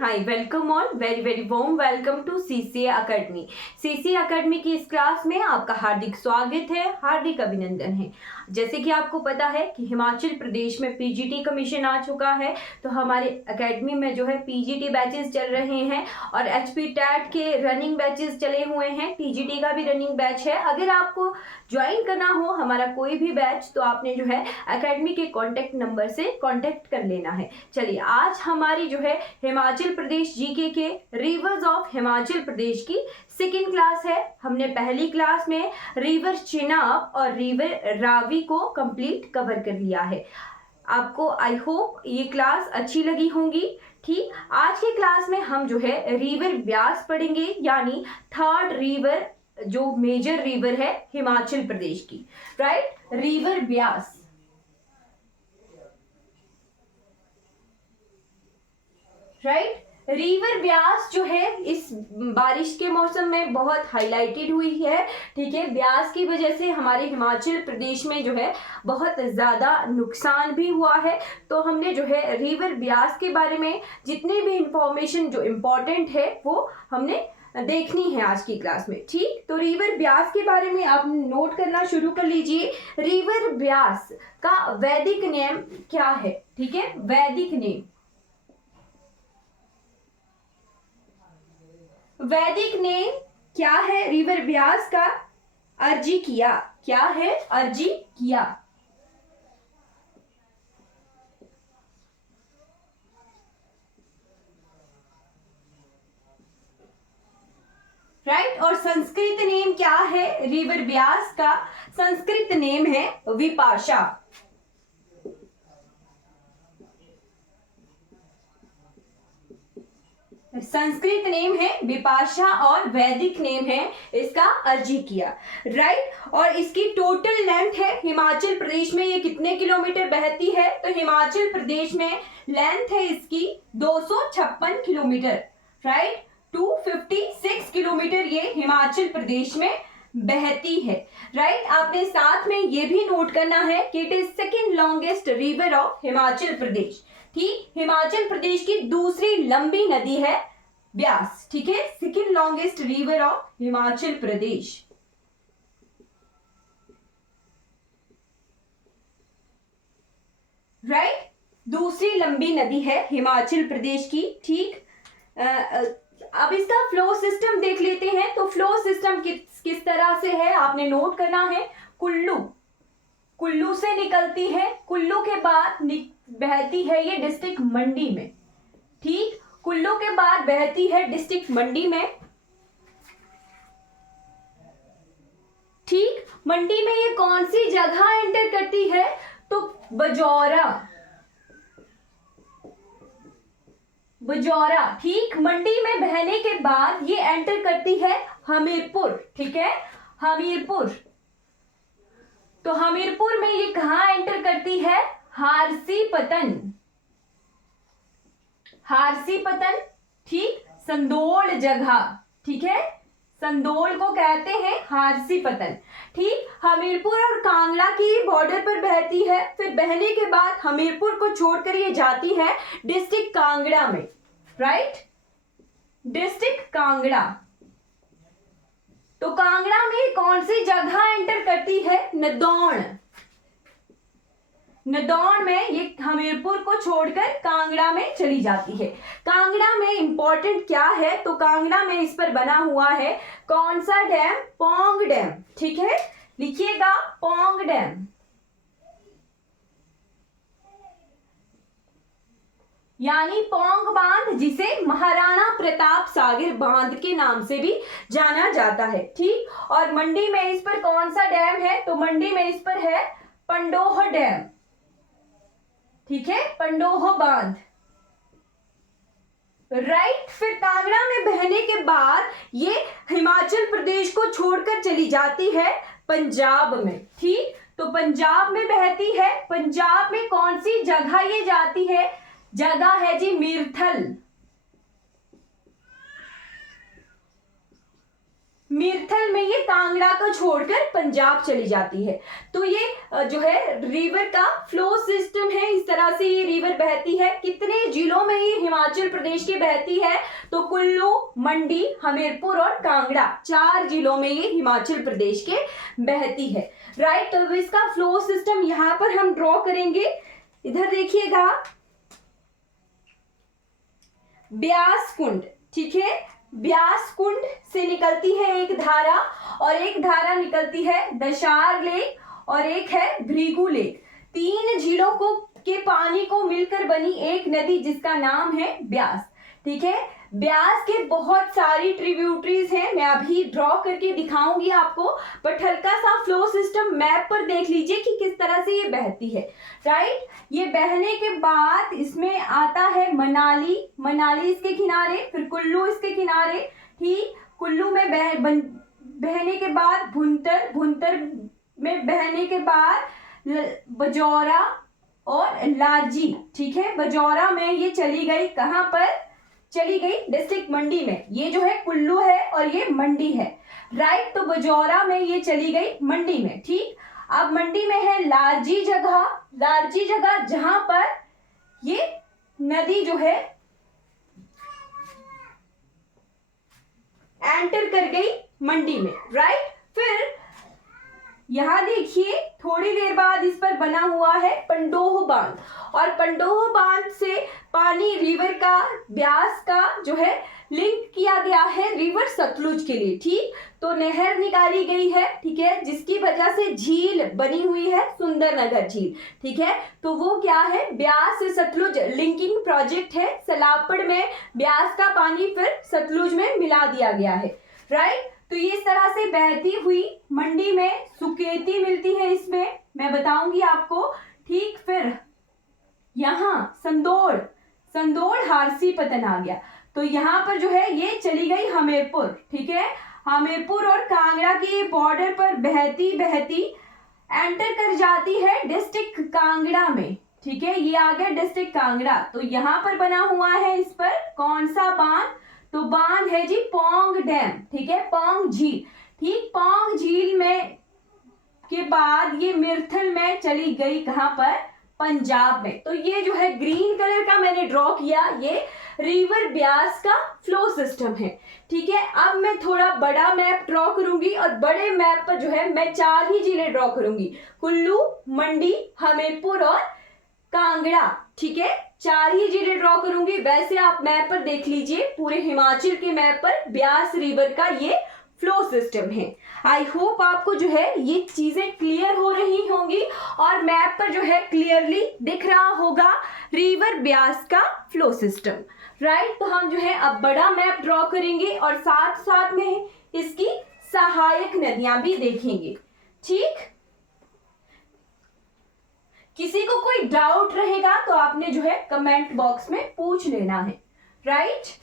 Hi welcome all very very warm welcome to CCA academy. CCA academy की इस class में आपका हार्दिक स्वागत है, हार्दिक अभिनंदन है। जैसे कि आपको पता है कि हिमाचल प्रदेश में पीजीटी कमीशन आ चुका है, तो हमारे अकेडमी में जो है पीजीटी बैचेस चल रहे हैं और एचपी टैट के रनिंग बैचेस चले हुए हैं, टीजीटी का भी रनिंग बैच है। अगर आपको ज्वाइन करना हो हमारा कोई भी बैच तो आपने जो है अकेडमी के कॉन्टेक्ट नंबर से कॉन्टेक्ट कर लेना है। चलिए, आज हमारी जो है हिमाचल प्रदेश जीके के रिवर्स ऑफ हिमाचल प्रदेश की सेकेंड क्लास है। हमने पहली क्लास में रिवर चिनाब और रिवर रावी को कंप्लीट कवर कर लिया है। आपको आई होप ये क्लास अच्छी लगी होंगी। ठीक, आज की क्लास में हम जो है रिवर ब्यास पढ़ेंगे, यानी थर्ड रिवर जो मेजर रिवर है हिमाचल प्रदेश की, right, river Beas. Right, river Beas जो है इस बारिश के मौसम में बहुत हाईलाइटेड हुई है। ठीक है, ब्यास की वजह से हमारे हिमाचल प्रदेश में जो है बहुत ज़्यादा नुकसान भी हुआ है। तो हमने जो है रिवर ब्यास के बारे में जितनी भी इंफॉर्मेशन जो इम्पोर्टेंट है वो हमने देखनी है आज की क्लास में। ठीक, तो रिवर ब्यास के बारे में आप नोट करना शुरू कर लीजिए। रिवर ब्यास का वैदिक नेम क्या है? ठीक है, वैदिक नेम, वैदिक नेम क्या है रिवर ब्यास का? अर्जिकिया। क्या है? अर्जिकिया। राइट, और संस्कृत नेम क्या है रिवर ब्यास का? संस्कृत नेम है विपाशा। संस्कृत नेम है विपाशा और वैदिक नेम है इसका अर्जिकिया। राइट, और इसकी टोटल लेंथ है हिमाचल प्रदेश में ये कितने किलोमीटर बहती है? तो हिमाचल प्रदेश में लेंथ है इसकी 256 किलोमीटर। राइट, 256 किलोमीटर ये हिमाचल प्रदेश में बहती है। राइट, आपने साथ में ये भी नोट करना है कि it is second longest river of Himachal Pradesh. ठीक, हिमाचल प्रदेश की दूसरी लंबी नदी है ब्यास। ठीक है, second longest river of Himachal Pradesh. Right, दूसरी लंबी नदी है हिमाचल प्रदेश की। ठीक, अब इसका फ्लो सिस्टम देख लेते हैं। तो फ्लो सिस्टम किस तरह से है आपने नोट करना है। कुल्लू से निकलती है, कुल्लू के बाद बहती है ये डिस्ट्रिक्ट मंडी में। ठीक, कुल्लू के बाद बहती है डिस्ट्रिक्ट मंडी में। ठीक, मंडी में ये कौन सी जगह एंटर करती है? तो बजौरा। बजौरा, ठीक, मंडी में बहने के बाद ये एंटर करती है हमीरपुर। ठीक है, हमीरपुर। तो हमीरपुर में ये कहां एंटर करती है? हारसीपतन। हारसीपतन, ठीक, संदोल जगह। ठीक है, संदोल को कहते हैं हारसीपतन। ठीक, हमीरपुर और कांगड़ा की बॉर्डर पर बहती है। फिर बहने के बाद हमीरपुर को छोड़कर ये जाती है डिस्ट्रिक्ट कांगड़ा में। Right, district Kangra. तो कांगड़ा में कौन सी जगह एंटर करती है? नदौन। नदौन में ये हमीरपुर को छोड़कर कांगड़ा में चली जाती है। कांगड़ा में इंपॉर्टेंट क्या है? तो कांगड़ा में इस पर बना हुआ है कौन सा डैम? पौंग डैम। ठीक है, लिखिएगा पौंग डैम, यानी पौंग बांध, जिसे महाराणा प्रताप सागर बांध के नाम से भी जाना जाता है। ठीक, और मंडी में इस पर कौन सा डैम है? तो मंडी में इस पर है पंडोह डैम। ठीक है, पंडोह बांध। राइट, फिर कांगड़ा में बहने के बाद ये हिमाचल प्रदेश को छोड़कर चली जाती है पंजाब में। ठीक, तो पंजाब में बहती है। पंजाब में कौन सी जगह ये जाती है? जगह है जी मीरथल। मिर्थल में ये कांगड़ा को छोड़कर पंजाब चली जाती है। तो ये जो है रिवर का फ्लो सिस्टम है, इस तरह से ये रिवर बहती है। कितने जिलों में ये हिमाचल प्रदेश की बहती है? तो कुल्लू, मंडी, हमीरपुर और कांगड़ा, 4 जिलों में ये हिमाचल प्रदेश के बहती है। राइट, तो इसका फ्लो सिस्टम यहाँ पर हम ड्रॉ करेंगे। इधर देखिएगा, ब्यास कुंड, ठीक है, ब्यास कुंड से निकलती है एक धारा, और एक धारा निकलती है दशार लेक और एक है भृगु लेक। 3 झीलों को के पानी को मिलकर बनी एक नदी जिसका नाम है ब्यास। ठीक है, ब्यास के बहुत सारी ट्रिब्यूटरीज हैं, मैं अभी ड्रॉ करके दिखाऊंगी आपको, बट हल्का सा फ्लो सिस्टम मैप पर देख लीजिए कि किस तरह से ये बहती है। राइट, ये बहने के बाद इसमें आता है मनाली, मनाली इसके किनारे, फिर कुल्लू इसके किनारे, ठीक, कुल्लू में बहने के बाद भुंतर, भुंतर में बहने के बाद बजौरा और लारजी। ठीक है, बजौरा में ये चली गई, कहां पर चली गई? डिस्ट्रिक्ट मंडी में। ये जो है कुल्लू है और ये मंडी है। राइट, तो बजौरा में ये चली गई मंडी में। ठीक, अब मंडी में है लारजी जगह, लारजी जगह जहां पर ये नदी जो है एंटर कर गई मंडी में। राइट, फिर यहां देखिए थोड़ी देर बाद इस पर बना हुआ है पंडोह बांध, और पंडोह बांध से पानी रिवर का, ब्यास का जो है लिंक किया गया है रिवर सतलुज के लिए। ठीक, तो नहर निकाली गई है, ठीक है, जिसकी वजह से झील बनी हुई है, सुंदरनगर झील। ठीक है, तो वो क्या है? ब्यास से सतलुज लिंकिंग प्रोजेक्ट है। सलापड़ में ब्यास का पानी फिर सतलुज में मिला दिया गया है। राइट, तो ये इस तरह से बहती हुई मंडी में सुकेती मिलती है, इसमें मैं बताऊंगी आपको। ठीक, फिर यहाँ संदोड़, संदोड़ हारसी पतन आ गया, तो यहाँ पर जो है ये चली गई हमीरपुर। ठीक है, हमीरपुर और कांगड़ा की बॉर्डर पर बहती बहती एंटर कर जाती है डिस्ट्रिक्ट कांगड़ा में। ठीक है, ये आ गया डिस्ट्रिक्ट कांगड़ा। तो यहाँ पर बना हुआ है इस पर कौन सा बांध? तो बांध है जी पौंग डैम। ठीक है, पौंग झील। ठीक, पौंग झील में के बाद ये मिर्थल में चली गई, कहां पर? पंजाब में। तो ये जो है ग्रीन कलर का मैंने ड्रॉ किया, ये रिवर ब्यास का फ्लो सिस्टम है। ठीक है, अब मैं थोड़ा बड़ा मैप ड्रॉ करूंगी, और बड़े मैप पर जो है मैं 4 ही जिले ड्रॉ करूंगी, कुल्लू, मंडी, हमीरपुर और कांगड़ा। ठीक है, 4 ही जिले ड्रॉ करूंगी। वैसे आप मैप पर देख लीजिए, पूरे हिमाचल के मैप पर ब्यास रिवर का ये फ्लो सिस्टम है। आई होप आपको जो है ये चीजें क्लियर हो रही होंगी, और मैप पर जो है क्लियरली दिख रहा होगा रिवर ब्यास का फ्लो सिस्टम। राइट, तो हम जो है अब बड़ा मैप ड्रॉ करेंगे, और साथ साथ में इसकी सहायक नदियां भी देखेंगे। ठीक, किसी को कोई डाउट रहेगा तो आपने जो है कमेंट बॉक्स में पूछ लेना है। राइट,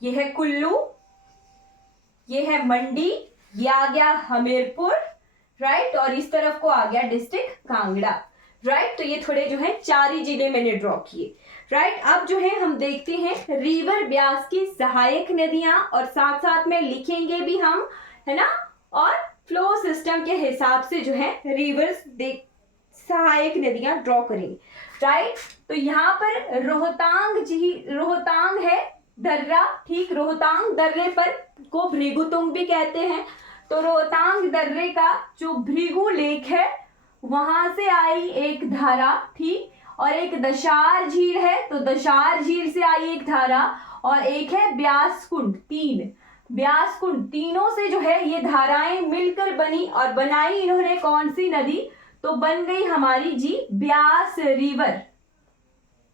ये है कुल्लू, ये है मंडी, ये आ गया हमीरपुर। राइट, और इस तरफ को आ गया डिस्ट्रिक्ट कांगड़ा। राइट, तो ये थोड़े जो है 4 ही जिले मैंने ड्रॉ किए। राइट, अब जो है हम देखते हैं रिवर ब्यास की सहायक नदियां, और साथ साथ में लिखेंगे भी हम, है ना, और फ्लो सिस्टम के हिसाब से जो है रिवर्स सहायक नदियां ड्रॉ करेंगे। राइट, तो यहाँ पर रोहतांग झील, रोहतांग है दर्रा। ठीक, रोहतांग दर्रे पर को भृगुतुंग भी कहते हैं। तो रोहतांग दर्रे का जो भृगु लेक है, वहां से आई एक धारा। ठीक, और एक दशार झील है, तो दशार झील से आई एक धारा, और एक है ब्यास कुंड। 3 ब्यास कुंड, तीनों से जो है ये धाराएं मिलकर बनी, और बनाई इन्होंने कौन सी नदी? तो बन गई हमारी जी ब्यास रिवर।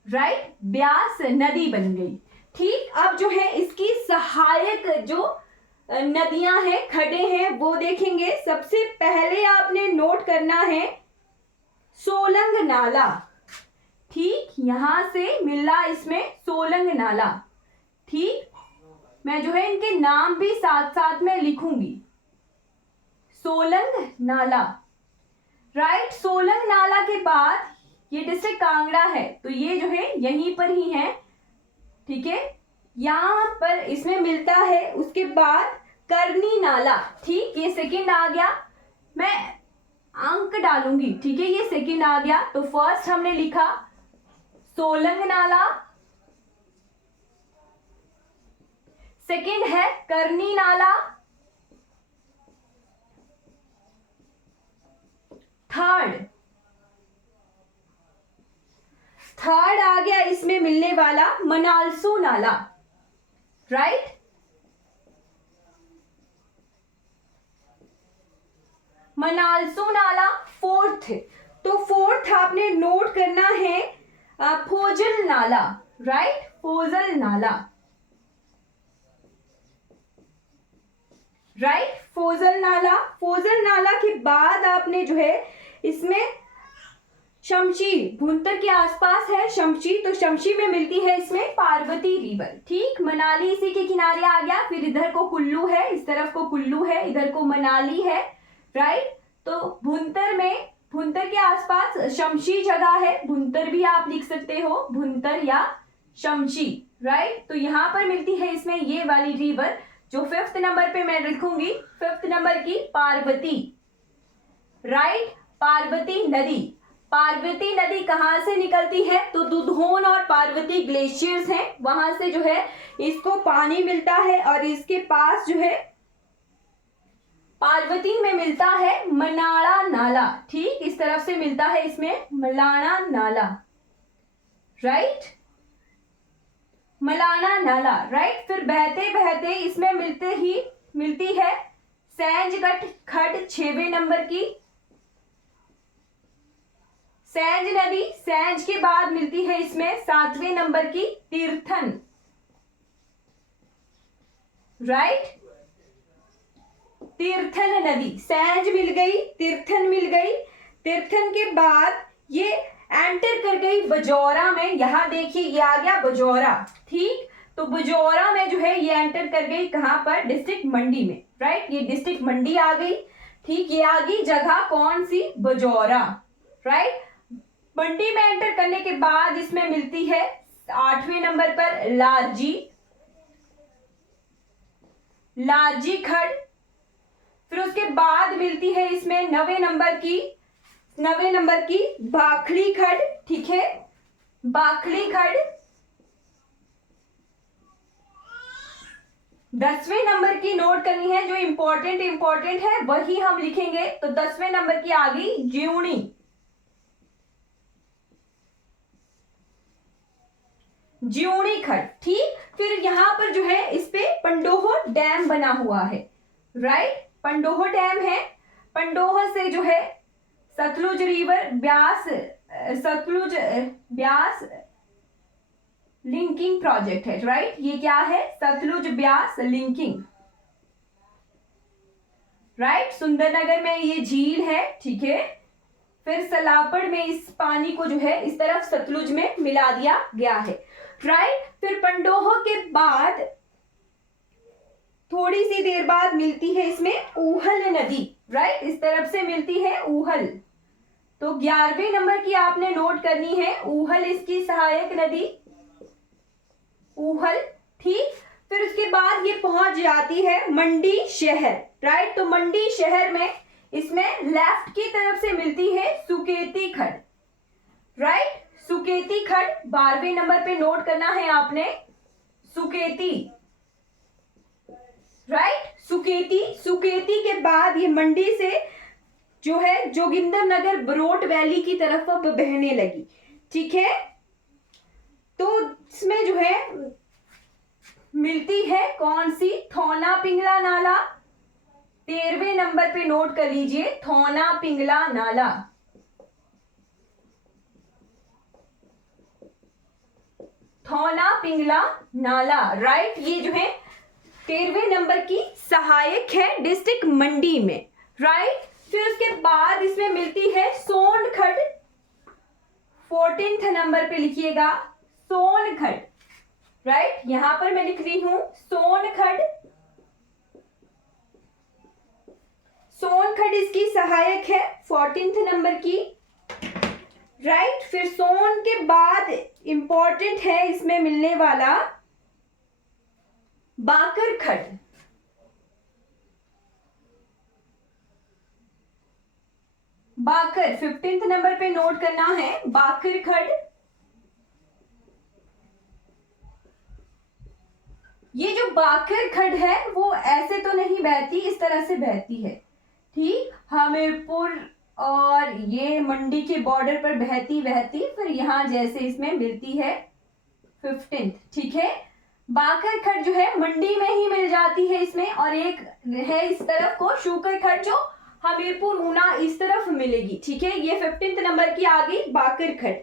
राइट, ब्यास नदी बन गई। ठीक, अब जो है इसकी सहायक जो नदियां हैं, खड्डे हैं, वो देखेंगे। सबसे पहले आपने नोट करना है सोलंग नाला। ठीक, यहां से मिला इसमें सोलंग नाला। ठीक, मैं जो है इनके नाम भी साथ साथ में लिखूंगी। सोलंग नाला, राइट। सोलंग नाला के बाद ये डिस्ट्रिक्ट कांगड़ा है, तो ये जो है यहीं पर ही है। ठीक है, यहां पर इसमें मिलता है। उसके बाद करनी नाला। ठीक, ये सेकंड आ गया, मैं अंक डालूंगी। ठीक है, ये सेकंड आ गया। तो फर्स्ट हमने लिखा सोलंग नाला, सेकंड है करनी नाला, थर्ड आ गया इसमें मिलने वाला मनालसू नाला, राइट। मनालसू नाला फोर्थ। तो फोर्थ आपने नोट करना है फोजल नाला, राइट। फोजल नाला, राइट। फोजल नाला, फोजल नाला के बाद आपने जो है इसमें शमशी, भुंतर के आसपास है शमशी, तो शमशी में मिलती है इसमें पार्वती रिवर। ठीक, मनाली इसी के किनारे आ गया। फिर इधर को कुल्लू है, इस तरफ को कुल्लू है, इधर को मनाली है, राइट। तो भुंतर में, भुंतर के आसपास शमशी जगह है। भुंतर भी आप लिख सकते हो, भुंतर या शमशी, राइट। तो यहां पर मिलती है इसमें ये वाली रिवर, जो फिफ्थ नंबर पे मैं लिखूंगी, फिफ्थ नंबर की पार्वती, राइट। पार्वती नदी, पार्वती नदी कहां से निकलती है? तो दुधोन और पार्वती ग्लेशियर्स हैं, वहां से जो है इसको पानी मिलता है। और इसके पास जो है पार्वती में मिलता है मनाड़ा नाला। ठीक, इस तरफ से मिलता है इसमें मलाना नाला, राइट। मलाना नाला, राइट। फिर बहते बहते इसमें मिलती है सैंजगढ़ खड्ड 6वें नंबर की, सैंज नदी। सैंज के बाद मिलती है इसमें 7वें नंबर की तीर्थन, राइट। तीर्थन नदी, सैंज मिल गई, तीर्थन मिल गई। तीर्थन के बाद ये एंटर कर गई बजौरा में। यहां देखिए ये आ गया बजौरा। ठीक, तो बजौरा में जो है ये एंटर कर गई कहां पर? डिस्ट्रिक्ट मंडी में, राइट। ये डिस्ट्रिक्ट मंडी आ गई। ठीक, ये आ गई जगह कौन सी? बजौरा, राइट। मंडी में एंटर करने के बाद इसमें मिलती है 8वें नंबर पर लारजी खड्ड। फिर उसके बाद मिलती है इसमें 9वें नंबर की बाखड़ी खड्ड। ठीक है, बाखड़ी खड्ड। 10वें नंबर की नोट करनी है, जो इंपॉर्टेंट है वही हम लिखेंगे। तो 10वें नंबर की आ गई ज्यूणी खड्ड। ठीक, फिर यहां पर जो है इस पे पंडोह डैम बना हुआ है, राइट। पंडोह डैम है। पंडोह से जो है Satluj river Beas linking project है, राइट। ये क्या है? Satluj Beas linking, right. सुंदरनगर में ये झील है। ठीक है, फिर सलापड़ में इस पानी को जो है इस तरफ सतलुज में मिला दिया गया है, राइट। फिर पंडोह के बाद थोड़ी सी देर बाद मिलती है इसमें ऊहल नदी, राइट। इस तरफ से मिलती है ऊहल। तो 11वें नंबर की आपने नोट करनी है ऊहल, इसकी सहायक नदी ऊहल। ठीक, फिर उसके बाद ये पहुंच जाती है मंडी शहर, राइट। तो मंडी शहर में इसमें लेफ्ट की तरफ से मिलती है सुकेती खड्ड, राइट। सुकेती खड्ड 12वें नंबर पे नोट करना है आपने, सुकेती, राइट। सुकेती के बाद ये मंडी से जो है जोगिंदर नगर बरोट वैली की तरफ अब बहने लगी। ठीक है, तो इसमें जो है मिलती है कौन सी? थौना पिंगला नाला। 13वें नंबर पे नोट कर लीजिए, थौना पिंगला नाला, थौना पिंगला नाला, राइट। ये जो है 13वें नंबर की सहायक है डिस्ट्रिक्ट मंडी में, राइट। फिर उसके बाद इसमें मिलती है सोनखड़, 14th नंबर पे लिखिएगा सोनखड़, राइट। यहां पर मैं लिख रही हूं सोनखड़, सोनखड़ इसकी सहायक है 14th नंबर की, राइट। फिर सोन के बाद इंपॉर्टेंट है इसमें मिलने वाला बाकरखड़, बाकर 15th नंबर पे नोट करना है बाकरखड़। ये जो बाकरखड़ है वो ऐसे तो नहीं बहती, इस तरह से बहती है, ठीक। हमीरपुर और ये मंडी के बॉर्डर पर बहती बहती फिर यहां जैसे इसमें मिलती है 15th, ठीक है। बाकरखड़ जो है मंडी में ही मिल जाती है इसमें, और एक है इस तरफ को शूकरखड़ जो हमीरपुर ऊना इस तरफ मिलेगी, ठीक है। ये 15th नंबर की आ गई बाकरखड़,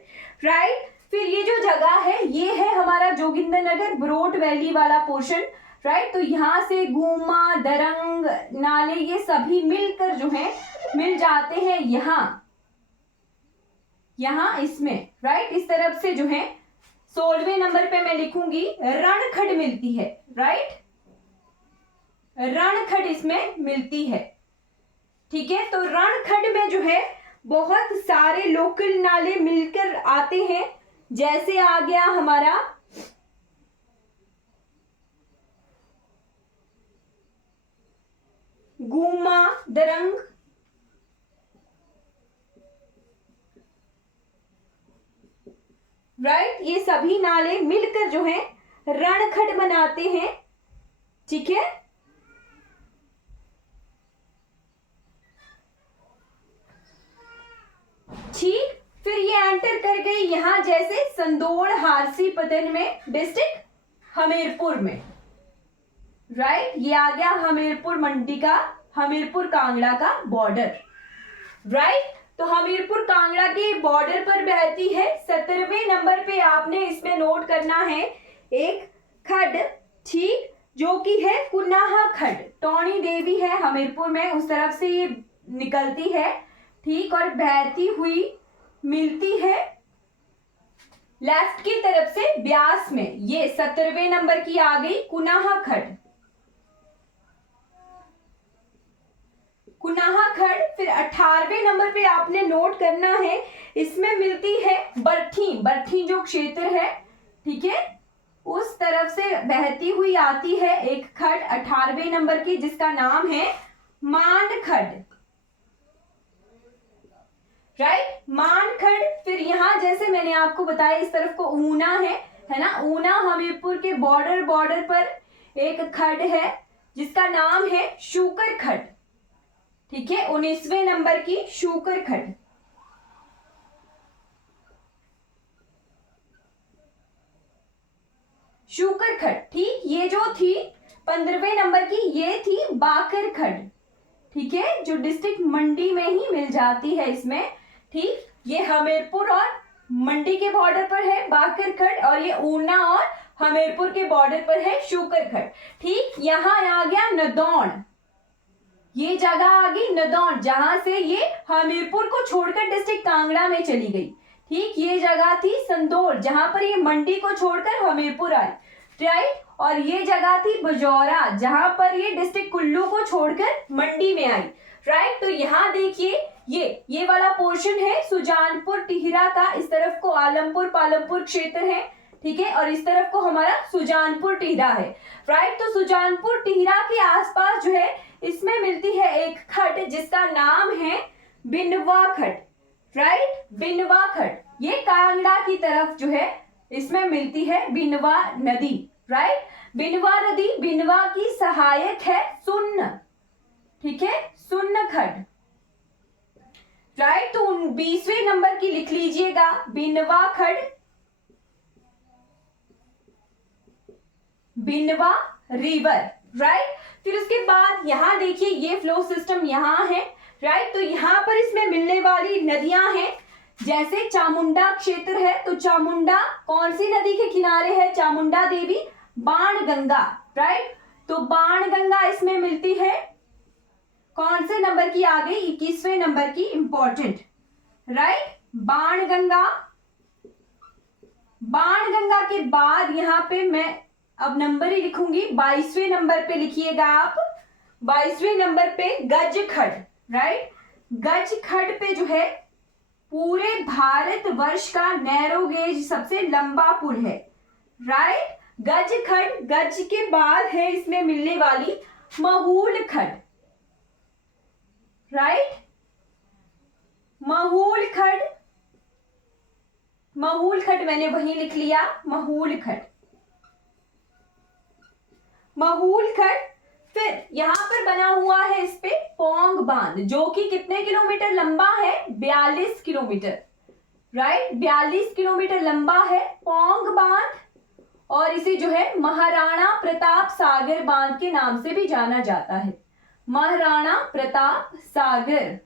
राइट। फिर ये जो जगह है ये है हमारा जोगिंदरनगर ब्रोड वैली वाला पोर्शन, राइट। तो यहाँ से गुमा, दरंग, नाले ये सभी मिलकर जो है मिल जाते हैं यहाँ इसमें, राइट। इस तरफ से जो है 16वें नंबर पे मैं लिखूंगी रणखड़ मिलती है, राइट। रणखड़ इसमें मिलती है, ठीक है। तो रणखड़ में जो है बहुत सारे लोकल नाले मिलकर आते हैं, जैसे आ गया हमारा गुमा, दरंग, राइट। ये सभी नाले मिलकर जो है रणखड़ बनाते हैं, ठीक है। ठीक। फिर ये एंटर कर गई यहां जैसे संदोड़, हारसी, पतन में डिस्ट्रिक्ट हमीरपुर में, राइट। ये आ गया हमीरपुर मंडी का, हमीरपुर कांगड़ा का बॉर्डर, राइट। तो हमीरपुर कांगड़ा के बॉर्डर पर बहती है। 17वें नंबर पे आपने इसमें नोट करना है एक खड, ठीक, जो कि है कुनाहा खड। टोनी देवी है हमीरपुर में, उस तरफ से ये निकलती है, ठीक, और बहती हुई मिलती है लेफ्ट की तरफ से ब्यास में। ये 17वें नंबर की आ गई कुनाहा खड, कुनाहा खड़। फिर 18वें नंबर पे आपने नोट करना है, इसमें मिलती है बरठी, बरठी जो क्षेत्र है, ठीक है, उस तरफ से बहती हुई आती है एक खड़ 18वें नंबर की, जिसका नाम है मानखड़, राइट, मानखड़। फिर यहां जैसे मैंने आपको बताया इस तरफ को ऊना है ना, ऊना हमीरपुर के बॉर्डर पर एक खड़ है जिसका नाम है शूकरखड़, ठीक है, 19वें नंबर की शूकरखड़। शूकरखड़, ठीक। ये जो थी 15वें नंबर की ये थी बाकरखड़, ठीक है, जो डिस्ट्रिक्ट मंडी में ही मिल जाती है इसमें, ठीक। ये हमीरपुर और मंडी के बॉर्डर पर है बाकरखड़, और ये ऊना और हमीरपुर के बॉर्डर पर है शूकरखड़, ठीक। यहां आ गया नदौन, ये जगह आ गई नदौन, जहां से ये हमीरपुर को छोड़कर डिस्ट्रिक्ट कांगड़ा में चली गई, ठीक। ये जगह थी संदोर, जहां पर ये मंडी को छोड़कर हमीरपुर आई, राइट। और ये जगह थी बजौरा, जहां पर ये डिस्ट्रिक्ट कुल्लू को छोड़कर मंडी में आई, राइट। तो यहाँ देखिए ये वाला पोर्शन है सुजानपुर टिहरा का, इस तरफ को आलमपुर पालमपुर क्षेत्र है, ठीक है, और इस तरफ को हमारा सुजानपुर टिहरा है, राइट। तो सुजानपुर टिहरा के आसपास जो है इसमें मिलती है एक खड़ जिसका नाम है बिनवा खड़, राइट, बिनवा खड़। ये कांगड़ा की तरफ जो है इसमें मिलती है बिनवा नदी, राइट। बिनवा नदी, बिनवा की सहायक है सुन्न, ठीक है, सुन्न खड़, राइट। तो 20वें नंबर की लिख लीजिएगा बिनवा खड़, बिनवा रिवर, राइट। फिर उसके बाद यहाँ देखिए ये फ्लो सिस्टम यहाँ है, राइट। तो यहाँ पर इसमें मिलने वाली नदियां हैं, जैसे चामुंडा क्षेत्र है, तो चामुंडा कौन सी नदी के किनारे है? चामुंडा देवी, बाण गंगा, राइट। तो बाणगंगा इसमें मिलती है कौन से नंबर की? आ गई 21वें नंबर की, इंपॉर्टेंट, राइट। बाणगंगा, बाणगंगा के बाद यहां पे मैं अब नंबर ही लिखूंगी, 22वें नंबर पे लिखिएगा आप, 22वें नंबर पे गजखड, राइट। गजखड पे जो है पूरे भारत वर्ष का नैरो गेज सबसे लंबा पुल है, राइट। गजखड, गज के बाद है इसमें मिलने वाली महूलखड, राइट। महूलखड, महूलखड मैंने वहीं लिख लिया, महूलखड, महूलखड। फिर यहां पर बना हुआ है इस पे पौंग बांध, जो कि कितने किलोमीटर लंबा है? 42 किलोमीटर, राइट। 42 किलोमीटर लंबा है पौंग बांध, और इसे जो है महाराणा प्रताप सागर बांध के नाम से भी जाना जाता है, महाराणा प्रताप सागर,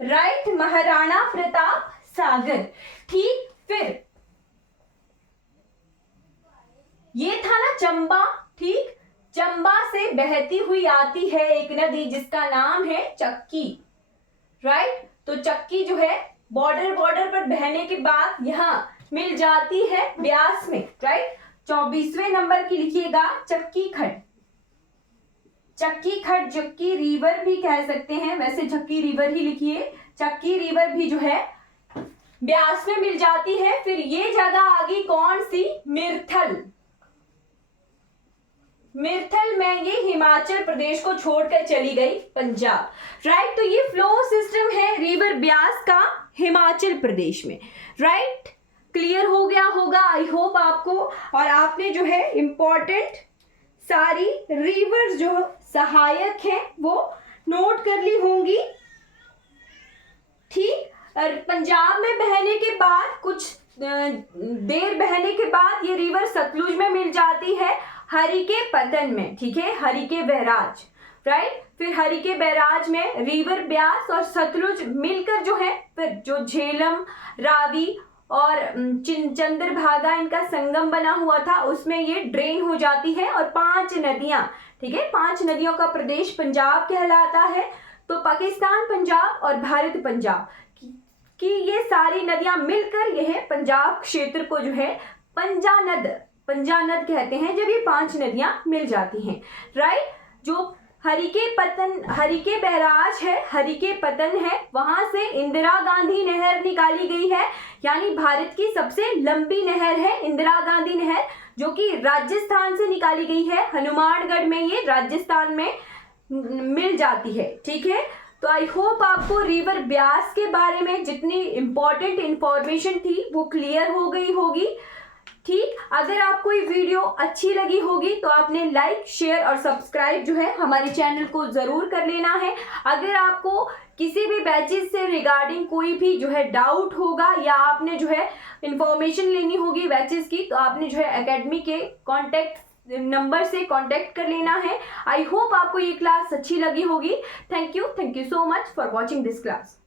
राइट, महाराणा प्रताप सागर, ठीक। फिर ये था ना चंबा, ठीक। चंबा से बहती हुई आती है एक नदी जिसका नाम है चक्की, राइट। तो चक्की जो है बॉर्डर पर बहने के बाद यहां मिल जाती है ब्यास में, राइट। 24वें नंबर की लिखिएगा चक्की खड, चक्की खड, चक्की रिवर भी कह सकते हैं, वैसे चक्की रिवर ही लिखिए, चक्की रिवर भी जो है ब्यास में मिल जाती है। फिर ये जगह आ गई कौन सी? मिर्थल, मिर्थल में ये हिमाचल प्रदेश को छोड़कर चली गई पंजाब, राइट। तो ये फ्लो सिस्टम है रिवर ब्यास का हिमाचल प्रदेश में, राइट। क्लियर हो गया होगा आई होप आपको, और आपने जो है इंपॉर्टेंट सारी रिवर्स जो सहायक है वो नोट कर ली होंगी, ठीक। और पंजाब में बहने के बाद कुछ देर बहने के बाद ये रिवर सतलुज में मिल जाती है हरिके पतन में, ठीक है, हरिके बैराज, राइट। फिर हरिके बैराज में रिवर ब्यास और सतलुज मिलकर जो है फिर जो झेलम, रावी और चंद्रभागा इनका संगम बना हुआ था उसमें ये ड्रेन हो जाती है, और 5 नदियां, ठीक है, 5 नदियों का प्रदेश पंजाब कहलाता है। तो पाकिस्तान पंजाब और भारत पंजाब की ये सारी नदियां मिलकर यह पंजाब क्षेत्र को जो है पंजानद, पंजानद कहते हैं जब ये 5 नदियां मिल जाती हैं, राइट। जो हरिके पतन, हरिके बैराज है, हरिके पतन है, वहां से इंदिरा गांधी नहर निकाली गई है, यानी भारत की सबसे लंबी नहर है इंदिरा गांधी नहर, जो कि राजस्थान से निकाली गई है, हनुमानगढ़ में ये राजस्थान में मिल जाती है, ठीक है। तो आई होप आपको रिवर ब्यास के बारे में जितनी इंपॉर्टेंट इंफॉर्मेशन थी वो क्लियर हो गई होगी, ठीक। अगर आपको ये वीडियो अच्छी लगी होगी तो आपने लाइक, शेयर और सब्सक्राइब जो है हमारे चैनल को जरूर कर लेना है। अगर आपको किसी भी बैचेस से रिगार्डिंग कोई भी जो है डाउट होगा या आपने जो है इंफॉर्मेशन लेनी होगी बैचेस की, तो आपने जो है एकेडमी के कॉन्टेक्ट नंबर से कांटेक्ट कर लेना है। आई होप आपको ये क्लास अच्छी लगी होगी। Thank you so much for watching this class.